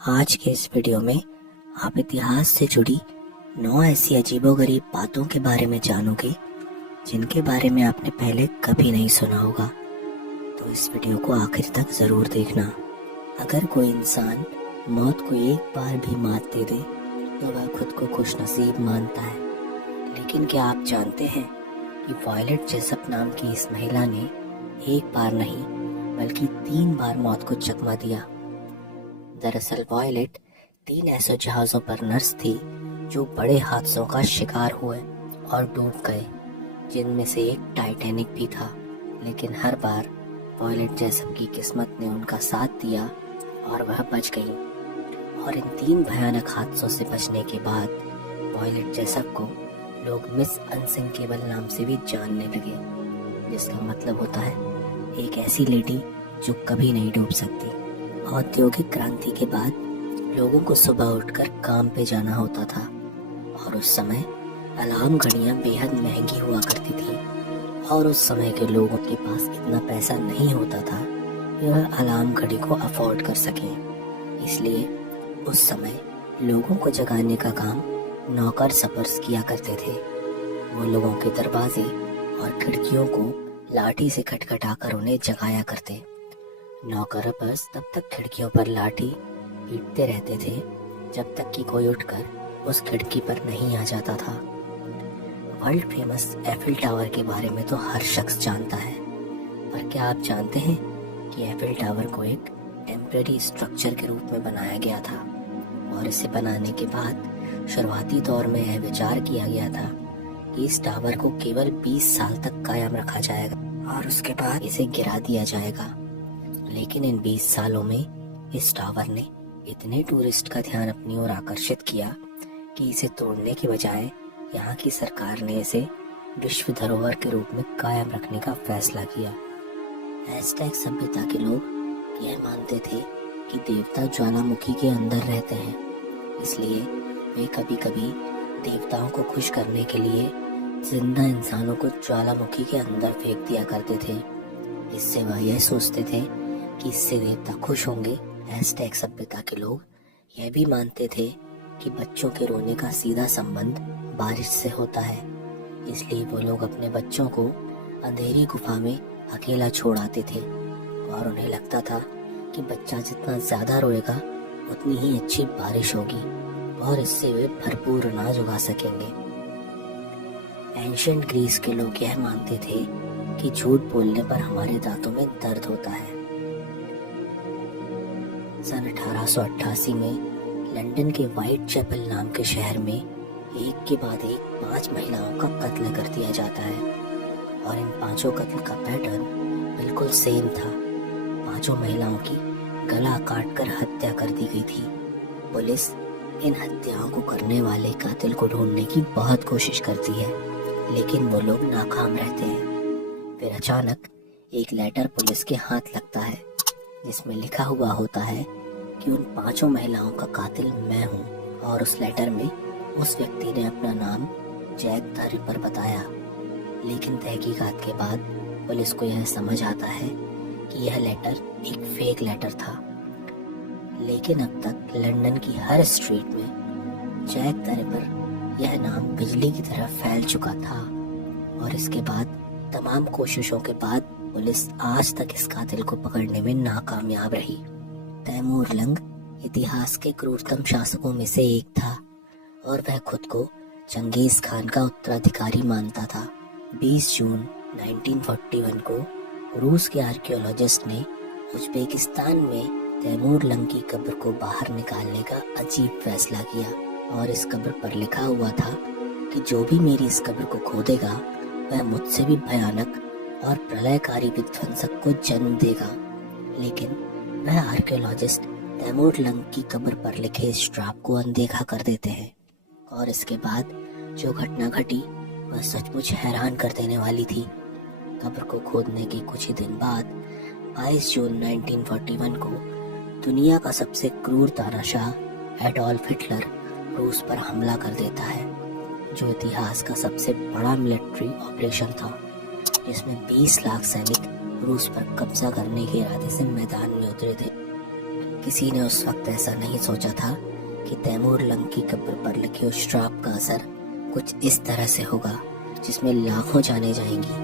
आज के इस वीडियो में आप इतिहास से जुड़ी 9 ऐसी अजीबोगरीब बातों के बारे में जानोगे जिनके बारे में आपने पहले कभी नहीं सुना होगा। तो इस वीडियो को आखिर तक ज़रूर देखना। अगर कोई इंसान मौत को एक बार भी मात दे दे तो वह खुद को खुशनसीब मानता है। लेकिन क्या आप जानते हैं कि वॉयलेट जेसप नाम की इस महिला ने एक बार नहीं बल्कि 3 बार मौत को चकमा दिया। दरअसल वॉयलेट 3 ऐसे जहाज़ों पर नर्स थी जो बड़े हादसों का शिकार हुए और डूब गए, जिनमें से एक टाइटैनिक भी था। लेकिन हर बार वॉयलेट जेसप की किस्मत ने उनका साथ दिया और वह बच गई। और इन 3 भयानक हादसों से बचने के बाद वॉयलेट जेसप को लोग मिस अनसिंकेबल नाम से भी जानने लगे, जिसका मतलब होता है एक ऐसी लेडी जो कभी नहीं डूब सकती। औद्योगिक क्रांति के बाद लोगों को सुबह उठकर काम पे जाना होता था और उस समय अलार्म घड़ियां बेहद महंगी हुआ करती थी और उस समय के लोगों के पास इतना पैसा नहीं होता था कि वह अलार्म घड़ी को अफोर्ड कर सकें। इसलिए उस समय लोगों को जगाने का काम नौकर सपर्स किया करते थे। वो लोगों के दरवाजे और खिड़कियों को लाठी से खटखटाकर उन्हें जगाया करते। नौकर बस तब तक खिड़कियों पर लाठी पीटते रहते थे जब तक कि कोई उठकर उस खिड़की पर नहीं आ जाता था। वर्ल्ड फेमस एफिल टावर के बारे में तो हर शख्स जानता है, पर क्या आप जानते हैं कि एफिल टावर को एक टेम्परेरी स्ट्रक्चर के रूप में बनाया गया था और इसे बनाने के बाद शुरुआती दौर में यह विचार किया गया था कि इस टावर को केवल 20 साल तक कायम रखा जाएगा और उसके बाद इसे गिरा दिया जाएगा। लेकिन इन 20 सालों में इस टावर ने इतने टूरिस्ट का ध्यान अपनी ओर आकर्षित किया कि इसे तोड़ने के बजाय यहाँ की सरकार ने इसे विश्व धरोहर के रूप में कायम रखने का फैसला किया। एज़टेक सभ्यता के लोग यह मानते थे कि देवता ज्वालामुखी के अंदर रहते हैं, इसलिए वे कभी कभी देवताओं को खुश करने के लिए जिंदा इंसानों को ज्वालामुखी के अंदर फेंक दिया करते थे। इससे वह यह सोचते थे कि इससे देवता खुश होंगे। एज़टेक सभ्यता के लोग यह भी मानते थे कि बच्चों के रोने का सीधा संबंध बारिश से होता है, इसलिए वो लोग अपने बच्चों को अंधेरी गुफा में अकेला छोड़ आते थे और उन्हें लगता था कि बच्चा जितना ज़्यादा रोएगा उतनी ही अच्छी बारिश होगी और इससे वे भरपूर अनाज उगा सकेंगे। एंशिएंट ग्रीस के लोग यह मानते थे कि झूठ बोलने पर हमारे दांतों में दर्द होता है। सन 1888 में लंदन के व्हाइट चैपल नाम के शहर में एक के बाद एक 5 महिलाओं का कत्ल कर दिया जाता है और इन 5 कत्ल का पैटर्न बिल्कुल सेम था। 5 महिलाओं की गला काटकर हत्या कर दी गई थी। पुलिस इन हत्याओं को करने वाले कातिल को ढूंढने की बहुत कोशिश करती है, लेकिन वो लोग नाकाम रहते हैं। फिर अचानक एक लेटर पुलिस के हाथ लगता है जिसमें लिखा हुआ होता है कि उन 5 महिलाओं का कातिल मैं हूँ और उस लेटर में उस व्यक्ति ने अपना नाम जैक द रिपर बताया। लेकिन तहकीकात के बाद पुलिस को यह समझ आता है कि यह लेटर एक फेक लेटर था। लेकिन अब तक लंदन की हर स्ट्रीट में जैक द रिपर यह नाम बिजली की तरह फैल चुका था और इसके बाद तमाम कोशिशों के बाद पुलिस आज तक इस कातिल को पकड़ने में नाकामयाब रही। तैमूर लंग इतिहास के क्रूरतम शासकों में से एक था और वह खुद को चंगेज खान का उत्तराधिकारी मानता था। 20 जून 1941 को रूस के आर्कियोलॉजिस्ट ने उज्बेकिस्तान में तैमूर लंग की कब्र को बाहर निकालने का अजीब फैसला किया और इस कब्र पर लिखा हुआ था कि जो भी मेरी इस कब्र को खोदेगा वह मुझसे भी भयानक और प्रलयकारी विध्वंसक को जन्म देगा। लेकिन वह आर्कियोलॉजिस्ट तैमूर लंग की कब्र पर लिखे इस श्राप को अनदेखा कर देते हैं और इसके बाद जो घटना घटी वह सचमुच हैरान कर देने वाली थी। कब्र को खोदने के कुछ ही दिन बाद 22 जून 1941 को दुनिया का सबसे क्रूर तानाशाह एडोल्फ हिटलर रूस पर हमला कर देता है, जो इतिहास का सबसे बड़ा मिलिट्री ऑपरेशन था, जिसमें 20 लाख सैनिक रूस पर कब्जा करने के इरादे से मैदान में उतरे थे। किसी ने उस वक्त ऐसा नहीं सोचा था कि तैमूर लंग की कब्र पर लिखे उस श्राप का असर कुछ इस तरह से होगा जिसमें लाखों जाने जाएंगी।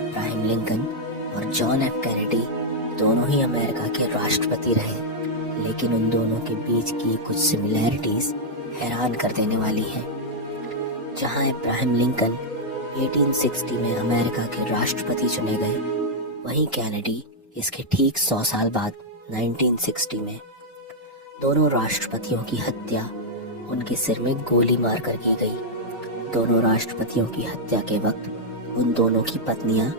अब्राहम लिंकन और जॉन एफ कैनेडी दोनों ही अमेरिका के राष्ट्रपति रहे, लेकिन उन दोनों के बीच की कुछ सिमिलैरिटीज हैरान कर देने वाली हैं। जहां अब्राहम लिंकन 1860 में अमेरिका के राष्ट्रपति चुने गए, वहीं कैनेडी इसके ठीक 100 साल बाद 1960 में। दोनों राष्ट्रपतियों की हत्या उनके सिर में गोली मारकर की गई। दोनों राष्ट्रपतियों की हत्या के वक्त उन दोनों की पत्नियां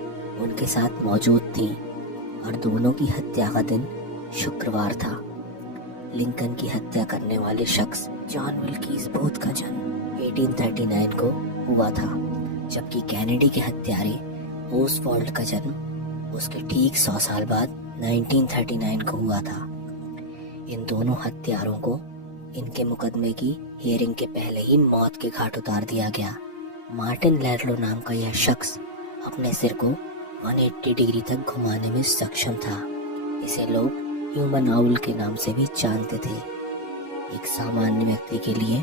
उनके साथ मौजूद थीं और दोनों की हत्या का दिन शुक्रवार था। लिंकन की हत्या करने वाले शख्स जॉन विल्कीस बूथ का जन्म 1839 को हुआ था, जबकि कैनेडी के हत्यारे ओसवाल्ड का जन्म उसके ठीक 100 साल बाद 1939 को हुआ था। इन दोनों हत्यारों को इनके मुकदमे की हियरिंग के पहले ही मौत के घाट उतार दिया गया। मार्टिन लैडलो नाम का यह शख्स अपने सिर को 180 डिग्री तक घुमाने में सक्षम था। इसे लोग ह्यूमन आउल के नाम से भी जानते थे। एक सामान्य व्यक्ति के लिए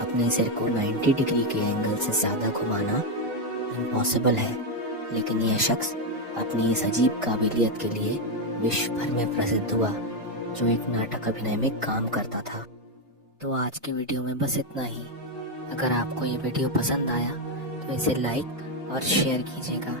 अपने सिर को 90 डिग्री के एंगल से ज़्यादा घुमाना इम्पॉसिबल है, लेकिन यह शख्स अपनी इस अजीब काबिलियत के लिए विश्व भर में प्रसिद्ध हुआ, जो एक नाटक अभिनय में काम करता था। तो आज के वीडियो में बस इतना ही। अगर आपको ये वीडियो पसंद आया तो इसे लाइक और शेयर कीजिएगा।